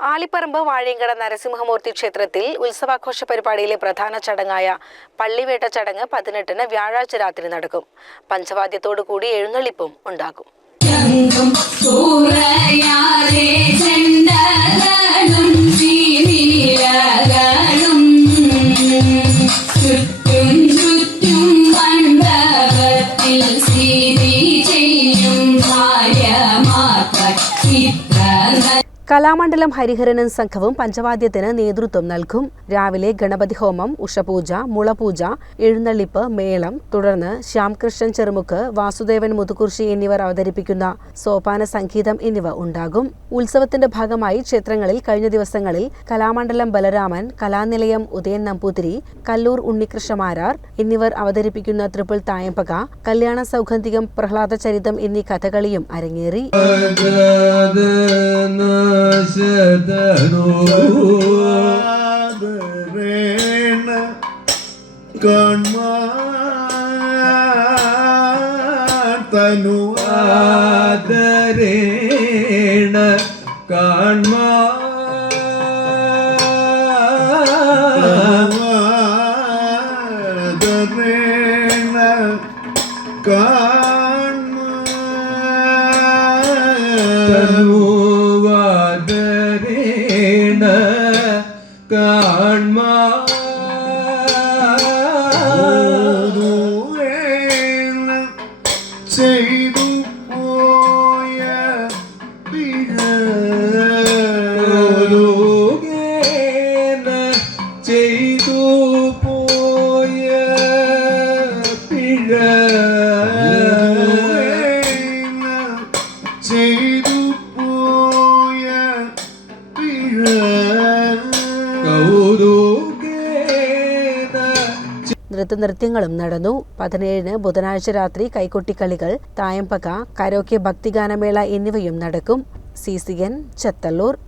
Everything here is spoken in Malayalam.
ആലിപ്പറമ്പ് വാഴയങ്കട നരസിംഹമൂർത്തി ക്ഷേത്രത്തിൽ ഉത്സവാഘോഷ പരിപാടിയിലെ പ്രധാന ചടങ്ങായ പള്ളിവേട്ട ചടങ്ങ് 18-ന് വ്യാഴാഴ്ച രാത്രി നടക്കും. പഞ്ചവാദ്യത്തോടുകൂടി എഴുന്നള്ളിപ്പും ഉണ്ടാകും. കലാമണ്ഡലം ഹരിഹരനും സംഘവും പഞ്ചവാദ്യത്തിന് നേതൃത്വം നൽകും. രാവിലെ ഗണപതി ഹോമം, ഉഷപൂജ, മുളപൂജ, എഴുന്നള്ളിപ്പ്, മേളം, തുടർന്ന് ശ്യാംകൃഷ്ണൻ ചെറുമുക്ക്, വാസുദേവൻ മുതുകുർശി എന്നിവർ അവതരിപ്പിക്കുന്ന സോപാന സംഗീതം എന്നിവ ഉണ്ടാകും. ഉത്സവത്തിന്റെ ഭാഗമായി ക്ഷേത്രങ്ങളിൽ കഴിഞ്ഞ ദിവസങ്ങളിൽ കലാമണ്ഡലം ബലരാമൻ, കലാനിലയം ഉദയൻ നമ്പൂതിരി, കല്ലൂർ ഉണ്ണികൃഷ്ണമാരാർ എന്നിവർ അവതരിപ്പിക്കുന്ന ത്രിപിൾ തായമ്പക, കല്യാണ സൗഗന്ധികം, പ്രഹ്ലാദ ചരിതം എന്നീ കഥകളിയും അരങ്ങേറി. ചെയ്തു പോയ പിഴ ചെയ്തു പോയ പിഴ ചെയ്തു പോയ പിഴ നൃത്യങ്ങളും നടന്നു. 17-ന് ബുധനാഴ്ച രാത്രി കൈകൊട്ടിക്കളികൾ, തായമ്പക, കരോക്കെ, ഭക്തിഗാനമേള എന്നിവയും നടക്കും. CCN, ചത്തല്ലൂർ.